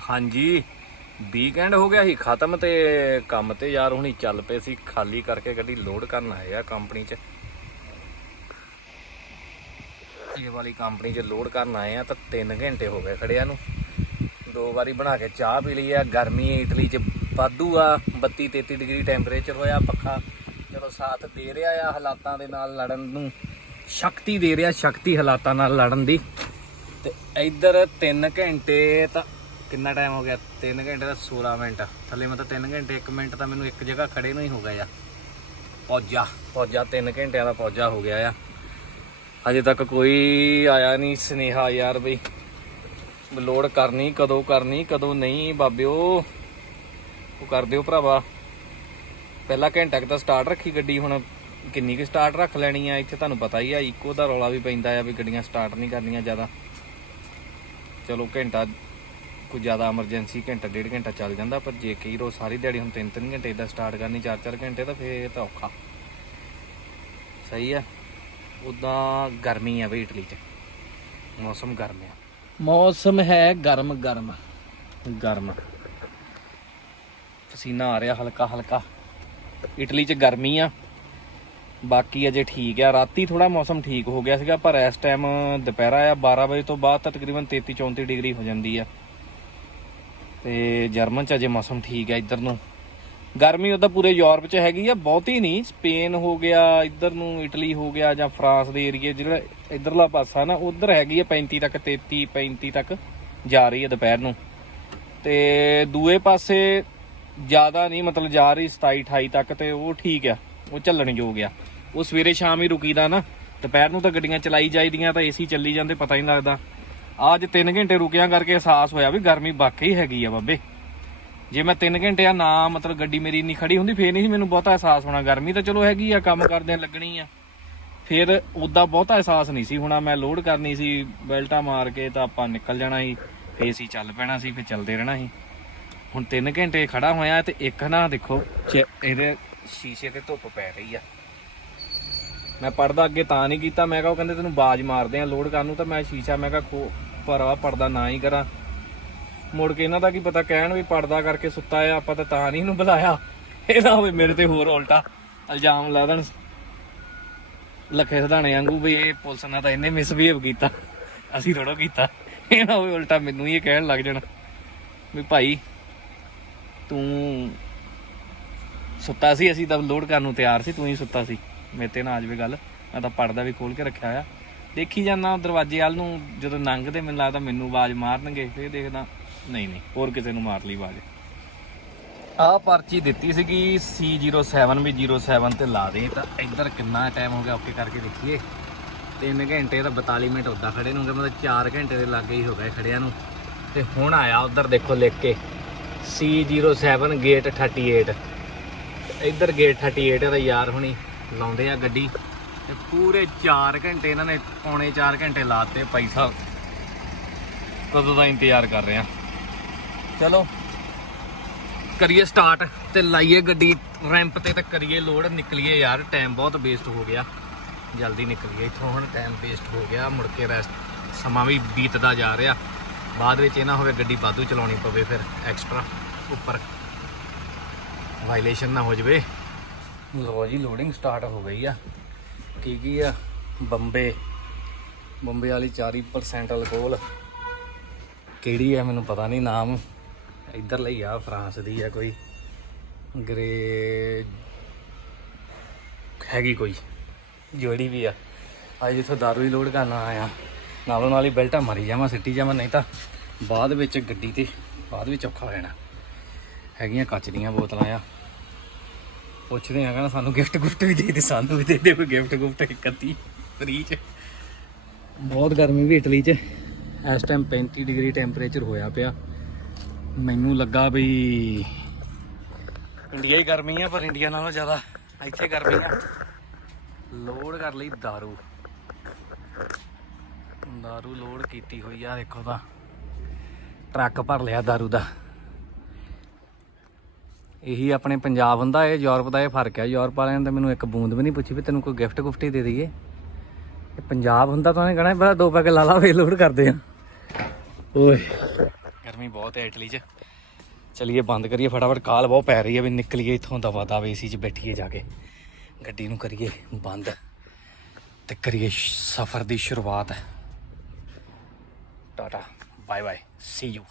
ਹਾਂਜੀ ਵੀਕਐਂਡ ਹੋ ਗਿਆ ਸੀ, ਖਤਮ ਤੇ ਕੰਮ ਤੇ ਯਾਰ ਹੁਣੀ ਚੱਲ ਪਏ ਸੀ, ਖਾਲੀ ਕਰਕੇ ਗੱਡੀ ਲੋਡ ਕਰਨ ਆਏ ਆ ਕੰਪਨੀ 'ਚ। ਇਹ ਵਾਲੀ ਕੰਪਨੀ 'ਚ ਲੋਡ ਕਰਨ ਆਏ ਆ ਤਾਂ 3 ਘੰਟੇ ਹੋ ਗਏ ਖੜਿਆਂ ਨੂੰ। ਦੋ ਵਾਰੀ ਬਣਾ ਕੇ ਚਾਹ ਪੀ ਲਈ ਆ, ਗਰਮੀ ਇਟਲੀ 'ਚ ਵਾਧੂ ਆ 32 33 ਡਿਗਰੀ ਟੈਂਪਰੇਚਰ ਹੋਇਆ ਪੱਖਾ। ਚਲੋ ਸਾਥ ਦੇ ਰਿਹਾ ਆ ਹਾਲਾਤਾਂ ਦੇ ਨਾਲ ਲੜਨ ਨੂੰ। ਸ਼ਕਤੀ ਦੇ ਰਿਹਾ ਸ਼ਕਤੀ ਹਾਲਾਤਾਂ ਨਾਲ ਲੜਨ ਦੀ। ਤੇ ਇੱਧਰ 3 ਘੰਟੇ ਤਾਂ ਕਿੰਨਾ ਟਾਈਮ ਹੋ ਗਿਆ? 3 ਘੰਟੇ ਦਾ 16 ਮਿੰਟ। ਥੱਲੇ ਮਤਲਬ 3 ਘੰਟੇ 1 ਮਿੰਟ ਤਾਂ ਮੈਨੂੰ ਇੱਕ ਜਗ੍ਹਾ ਖੜੇ ਨੂੰ ਹੀ ਹੋ ਗਿਆ ਆ ਪੌਜਾ ਪੌਜਾ 3 ਘੰਟਿਆਂ ਦਾ ਪੌਜਾ ਹੋ ਗਿਆ ਆ ਹਜੇ ਤੱਕ ਕੋਈ ਆਇਆ ਨਹੀਂ ਸਨੇਹਾ ਯਾਰ ਬਈ। ਲੋਡ ਕਰਨੀ, ਕਦੋਂ ਕਰਨੀ, ਕਦੋਂ ਨਹੀਂ, ਬਾਬਿਓ। ਉਹ ਕਰ ਦਿਓ ਭਰਾਵਾ। ਪਹਿਲਾ ਘੰਟਾ ਕੁ ਤਾਂ ਸਟਾਰਟ ਰੱਖੀ ਗੱਡੀ, ਹੁਣ ਕਿੰਨੀ ਕੁ ਸਟਾਰਟ ਰੱਖ ਲੈਣੀ ਆ? ਇੱਥੇ ਤੁਹਾਨੂੰ ਪਤਾ ਹੀ ਆ, ਇੱਕੋ ਦਾ ਰੌਲਾ ਵੀ ਪੈਂਦਾ ਆ ਵੀ ਗੱਡੀਆਂ ਸਟਾਰਟ ਨਹੀਂ ਕਰਨੀਆਂ ਜ਼ਿਆਦਾ। ਚਲੋ ਘੰਟਾ ਕੋਈ ਜ਼ਿਆਦਾ ਐਮਰਜੈਂਸੀ ਘੰਟਾ ਡੇਢ ਘੰਟਾ ਚੱਲ ਜਾਂਦਾ ਪਰ ਜੇ ਕਈ ਰੋ ਸਾਰੀ ਦਿਹਾੜੀ ਹੁਣ 3-3 ਘੰਟੇ ਦਾ ਸਟਾਰਟ ਕਰਨੀ 4-4 ਘੰਟੇ ਤਾਂ ਫੇਰ ਤਾਂ ਔਖਾ। ਸਹੀ ਆ। ਉਦਾਂ ਗਰਮੀ ਆ ਬਈ ਇਟਲੀ 'ਚ। ਮੌਸਮ ਗਰਮ ਆ। ਮੌਸਮ ਹੈ ਗਰਮ ਗਰਮ। ਗਰਮ। ਪਸੀਨਾ ਆ ਰਿਹਾ ਹਲਕਾ ਹਲਕਾ। ਇਟਲੀ 'ਚ ਗਰਮੀ ਆ। ਬਾਕੀ ਅਜੇ ਠੀਕ ਆ। ਰਾਤੀ ਥੋੜਾ ਮੌਸਮ ਠੀਕ ਹੋ ਗਿਆ ਸੀਗਾ ਪਰ ਇਸ ਟਾਈਮ ਦੁਪਹਿਰਾ ਆ 12 ਵਜੇ ਤੋਂ ਬਾਅਦ ਤਾਂ ਤਕਰੀਬਨ 33 34 ਡਿਗਰੀ ਹੋ ਜਾਂਦੀ ਆ। ਤੇ ਜਰਮਨ 'ਚ ਅਜੇ ਮੌਸਮ ਠੀਕ ਆ ਇੱਧਰ ਨੂੰ। ਗਰਮੀ ਉਹਦਾ ਪੂਰੇ ਯੂਰਪ 'ਚ ਹੈਗੀ ਆ, ਬਹੁਤੀ ਨਹੀਂ। ਸਪੇਨ ਹੋ ਗਿਆ, ਇੱਧਰ ਨੂੰ ਇਟਲੀ ਹੋ ਗਿਆ ਜਾਂ ਫਰਾਂਸ ਦੇ ਏਰੀਏ, ਜਿਹੜਾ ਇੱਧਰਲਾ ਪਾਸਾ ਨਾ, ਉਧਰ ਹੈਗੀ ਆ 35 ਤੱਕ 33 35 ਤੱਕ ਜਾ ਰਹੀ ਹੈ ਦੁਪਹਿਰ ਨੂੰ। ਤੇ ਦੂਏ ਪਾਸੇ ਜ਼ਿਆਦਾ ਨਹੀਂ, ਮਤਲਬ ਜਾ ਰਹੀ 27 28 ਤੱਕ ਤੇ ਉਹ ਠੀਕ ਆ, ਉਹ ਚੱਲਣ ਯੋਗ ਆ। ਉਹ ਸਵੇਰੇ ਸ਼ਾਮ ਹੀ ਰੁਕੀਦਾ ਨਾ। ਦੁਪਹਿਰ ਨੂੰ ਤਾਂ ਗੱਡੀਆਂ ਚਲਾਈ ਜਾਈਦੀਆਂ, ਤਾਂ ਏਸੀ ਚੱਲੀ ਜਾਂਦੇ, ਪਤਾ ਹੀ ਨਹੀਂ ਲੱਗਦਾ। ਅੱਜ 3 ਘੰਟੇ ਰੁਕਿਆ ਕਰਕੇ ਅਹਿਸਾਸ ਹੋਇਆ ਵੀ ਗਰਮੀ ਵਾਕਈ ਹੈਗੀ ਆ ਬਾਬੇ। ਜੇ ਮੈਂ 3 ਘੰਟੇ ਆ ਨਾ, ਮਤਲਬ ਗੱਡੀ ਮੇਰੀ ਇੰਨੀ ਖੜੀ ਹੁੰਦੀ, ਫੇਰ ਨਹੀਂ ਮੈਨੂੰ ਬਹੁਤਾ ਅਹਿਸਾਸ ਹੋਣਾ। ਗਰਮੀ ਤਾਂ ਚਲੋ ਹੈਗੀ ਆ, ਕੰਮ ਕਰਦਿਆਂ ਲੱਗਣੀ ਆ। ਫਿਰ ਉਦਾਂ ਬਹੁਤਾ ਅਹਿਸਾਸ ਨਹੀਂ ਸੀ ਹੋਣਾ। ਮੈਂ ਲੋਡ ਕਰਨੀ ਸੀ, ਬੈਲਟਾਂ ਮਾਰ ਕੇ ਤਾਂ ਆਪਾਂ ਨਿਕਲ ਜਾਣਾ ਸੀ। ਫੇਰ ਸੀ ਚੱਲ ਪੈਣਾ ਸੀ, ਫਿਰ ਚੱਲਦੇ ਰਹਿਣਾ ਸੀ। ਹੁਣ 3 ਘੰਟੇ ਖੜਾ ਹੋਇਆ ਤੇ ਇੱਕ ਨਾ ਦੇਖੋ ਇਹਦੇ ਸ਼ੀਸ਼ੇ ਤੇ ਧੁੱਪ ਪੈ ਰਹੀ ਆ। ਮੈਂ ਪਰਦਾ ਅੱਗੇ ਤਾਂ ਨਹੀਂ ਕੀਤਾ। ਮੈਂ ਕਿਹਾ ਉਹ ਕਹਿੰਦੇ ਤੈਨੂੰ ਬਾਜ ਮਾਰਦੇ ਆ, ਲੋਡ ਕਰਨ ਨੂੰ ਤਾਂ ਮੈਂ ਸ਼ੀਸ਼ਾ, ਮੈਂ ਕਿਹਾ ਖੋ ਪਰ ਆ ਪਰਦਾ ਨਾ ਹੀ ਕਰਾਂ। ਮੁੜ ਕੇ ਇਹਨਾਂ ਦਾ ਕੀ ਪਤਾ ਕਹਿਣ ਵੀ ਪਰਦਾ ਕਰਕੇ ਸੁੱਤਾ ਆ, ਆਪਾਂ ਤਾਂ ਤਾਂ ਨਹੀਂ ਇਹਨੂੰ ਬੁਲਾਇਆ। ਇਹਦਾ ਹੋਵੇ ਮੇਰੇ ਤੇ ਹੋਰ ਉਲਟਾ, ਇਲਜ਼ਾਮ ਲਾ ਦੇਣ। ਲੱਖੇ ਸਧਾਣੇ ਵਾਂਗੂ ਵੀ ਇਹ ਪੁਲਿਸ ਨਾਲ ਤਾਂ ਇਹਨੇ ਮਿਸਬੀਹੇਵ ਕੀਤਾ। ਅਸੀਂ ਥੋੜਾ ਕੀਤਾ। ਇਹ ਨਾ ਹੋਵੇ ਉਲਟਾ ਮੈਨੂੰ ਹੀ ਇਹ ਕਹਿਣ ਲੱਗ ਜਾਣਾ ਵੀ ਭਾਈ, ਤੂੰ ਸੁੱਤਾ ਸੀ, ਅਸੀਂ ਤਾਂ ਲੋਡ ਕਰਨ ਨੂੰ ਤਿਆਰ ਸੀ, ਤੂੰ ਹੀ ਸੁੱਤਾ ਸੀ। ਮੇਰੇ ਤੇ ਨਾ ਆ ਜਾਵੇ ਗੱਲ। ਮੈਂ ਤਾਂ ਪਰਦਾ ਵੀ ਖੋਲ ਕੇ ਰੱਖਿਆ ਆ। ਦੇਖੀ ਜਾਂਦਾ ਦਰਵਾਜ਼ੇ ਵੱਲ ਨੂੰ, ਜਦੋਂ ਲੰਘਦੇ ਮੈਨੂੰ ਲੱਗਦਾ ਮੈਨੂੰ ਆਵਾਜ਼ ਮਾਰਨਗੇ, ਫੇਰ ਦੇਖਦਾ, ਨਹੀਂ ਨਹੀਂ, ਹੋਰ ਕਿਸੇ ਨੂੰ ਮਾਰ ਲਈ ਆਵਾਜ਼। ਆਹ ਪਰਚੀ ਦਿੱਤੀ ਸੀਗੀ C07 ਵੀ 07 ਤੇ ਲਾ ਦੇ, ਤਾਂ ਇੱਧਰ ਕਿੰਨਾ ਟਾਈਮ ਹੋ ਗਿਆ ਓਕੇ ਕਰਕੇ ਦੇਖੀਏ। 3 ਘੰਟੇ ਤਾਂ 42 ਮਿੰਟ ਉੱਦਾਂ ਖੜੇ ਨੂੰ, ਮਤਲਬ 4 ਘੰਟੇ ਦੇ ਲਾਗੇ ਹੀ ਹੋ ਗਏ ਖੜਿਆਂ ਨੂੰ। ਤੇ ਹੁਣ ਆਇਆ ਉਧਰ ਦੇਖੋ ਲਿਖ ਕੇ, C07 ਗੇਟ 38 ਤੇ ਇੱਧਰ ਗੇਟ 38 ਦਾ ਯਾਰ ਹੁਣੀ ਲਾਉਂਦੇ ਆ ਗੱਡੀ। ਤੇ ਪੂਰੇ 4 ਘੰਟੇ ਇਹਨਾਂ ਨੇ ਪੌਣੇ 4 ਘੰਟੇ ਲਾਤੇ ਪੈਸਾ ਕਦੋਂ ਦਾ ਇੰਤਜ਼ਾਰ ਕਰ ਰਹੇ ਆ। ਚਲੋ, ਕਰੀਏ ਸਟਾਰਟ ਤੇ ਲਾਈਏ ਗੱਡੀ। ਰੈਂਪ ਤੇ ਤੇ ਕਰੀਏ ਲੋਡ ਨਿਕਲੀਏ ਯਾਰ ਟਾਈਮ ਬਹੁਤ ਵੇਸਟ ਹੋ ਗਿਆ। ਜਲਦੀ ਨਿਕਲੀਏ ਇੱਥੋਂ ਹੁਣ ਟਾਈਮ ਵੇਸਟ ਹੋ ਗਿਆ। ਮੁੜ ਕੇ ਰੈਸਟ ਸਮਾਂ ਵੀ ਬੀਤਦਾ ਜਾ ਰਿਹਾ। ਬਾਅਦ ਵਿੱਚ ਇਹ ਨਾ ਹੋਵੇ ਗੱਡੀ ਵਾਧੂ ਚਲਾਉਣੀ ਪਵੇ ਫਿਰ ਐਕਸਟਰਾ ਉੱਪਰ। ਵਾਇਲੇਸ਼ਨ ਨਾ ਹੋ ਜਵੇ। ਲੋ ਜੀ ਲੋਡਿੰਗ ਸਟਾਰਟ ਹੋ ਗਈ ਆ। ਕੀ ਕੀ ਆ? ਬੰਬੇ। ਬੰਬੇ ਵਾਲੀ 40% ਅਲਕੋਹਲ ਕਿਹੜੀ ਆ ਮੈਨੂੰ ਪਤਾ ਨਹੀਂ ਨਾਮ। ਇੱਧਰ ਲਈ ਆ, ਫਰਾਂਸ ਦੀ ਆ ਕੋਈ। ਗਰੇ ਹੈਗੀ ਕੋਈ, ਜਿਹੜੀ ਵੀ ਆ। ਅੱਜ ਜਿੱਥੋਂ ਦਾਰੂ ਹੀ ਲੋਡ ਕਰਨ ਆਇਆ। ਨਾਲੋਂ ਨਾਲ ਹੀ ਬੈਲਟਾਂ ਮਾਰੀ ਜਾਵਾਂ, ਸਿੱਟੀ ਜਾਵਾਂ, ਨਹੀਂ ਤਾਂ ਬਾਅਦ ਵਿੱਚ ਗੱਡੀ ਤੇ, ਬਾਅਦ ਵਿੱਚ ਔਖਾ ਹੋ ਜਾਣਾ। ਹੈਗੀਆਂ ਕੱਚ ਦੀਆਂ ਬੋਤਲਾਂ ਆ। ਪੁੱਛਦੇ ਆ ਕਹਿੰਦਾ ਸਾਨੂੰ ਗਿਫਟ ਗੁਫਟ ਵੀ ਦੇ ਦੇ ਸਾਨੂੰ ਵੀ ਦੇ ਦੇ ਕੋਈ ਗਿਫਟ ਗੁਫਟ ਇੱਕ ਅੱਧੀ ਫ੍ਰੀ ਚ ਬਹੁਤ ਗਰਮੀ ਵੀ ਇਟਲੀ ਚ ਇਸ ਟਾਈਮ 35 ਡਿਗਰੀ ਟੈਂਪਰੇਚਰ ਹੋਇਆ ਪਿਆ ਮੈਨੂੰ ਲੱਗਾ ਵੀ ਇੰਡੀਆ ਹੀ ਗਰਮੀ ਆ ਪਰ ਇੰਡੀਆ ਨਾਲੋਂ ਜ਼ਿਆਦਾ ਇੱਥੇ ਗਰਮੀ ਆ ਲੋਡ ਕਰ ਲਈ दारू दारू ਲੋਡ ਕੀਤੀ ਹੋਈ ਆ ਦੇਖੋ ਤਾਂ ਟਰੱਕ ਭਰ ਲਿਆ दारू ਦਾ ਇਹੀ ਆਪਣੇ ਪੰਜਾਬ ਹੁੰਦਾ, ਇਹ ਯੂਰਪ ਦਾ ਇਹ ਫ਼ਰਕ ਹੈ। ਯੂਰਪ ਵਾਲਿਆਂ ਨੇ ਤਾਂ ਮੈਨੂੰ ਇੱਕ ਬੂੰਦ ਵੀ ਨਹੀਂ ਪੁੱਛੀ ਵੀ ਤੈਨੂੰ ਕੋਈ ਗਿਫਟ ਗੁਫਟੀ ਦੇ ਦਈਏ। ਇਹ ਪੰਜਾਬ ਹੁੰਦਾ ਤਾਂ ਉਹਨੇ ਕਹਣਾ, ਬੜਾ ਦੋ ਪੈਕੇ ਲਾ ਵੇ ਲੋਡ ਕਰਦੇ ਆ। ਓਏ। ਗਰਮੀ ਬਹੁਤ ਹੈ ਇਟਲੀ 'ਚ। ਚਲੀਏ, ਬੰਦ ਕਰੀਏ, ਫਟਾਫਟ ਕਾਲ ਬਹੁਤ ਪੈ ਰਹੀ ਹੈ ਵੀ ਨਿਕਲੀਏ ਇੱਥੋਂ ਦਵਾ ਦਵਾ ਏਸੀ 'ਚ ਬੈਠੀਏ ਜਾ ਕੇ। ਗੱਡੀ ਨੂੰ ਕਰੀਏ ਬੰਦ ਤੇ ਕਰੀਏ ਸਫ਼ਰ ਦੀ ਸ਼ੁਰੂਆਤ। Tata bye bye see you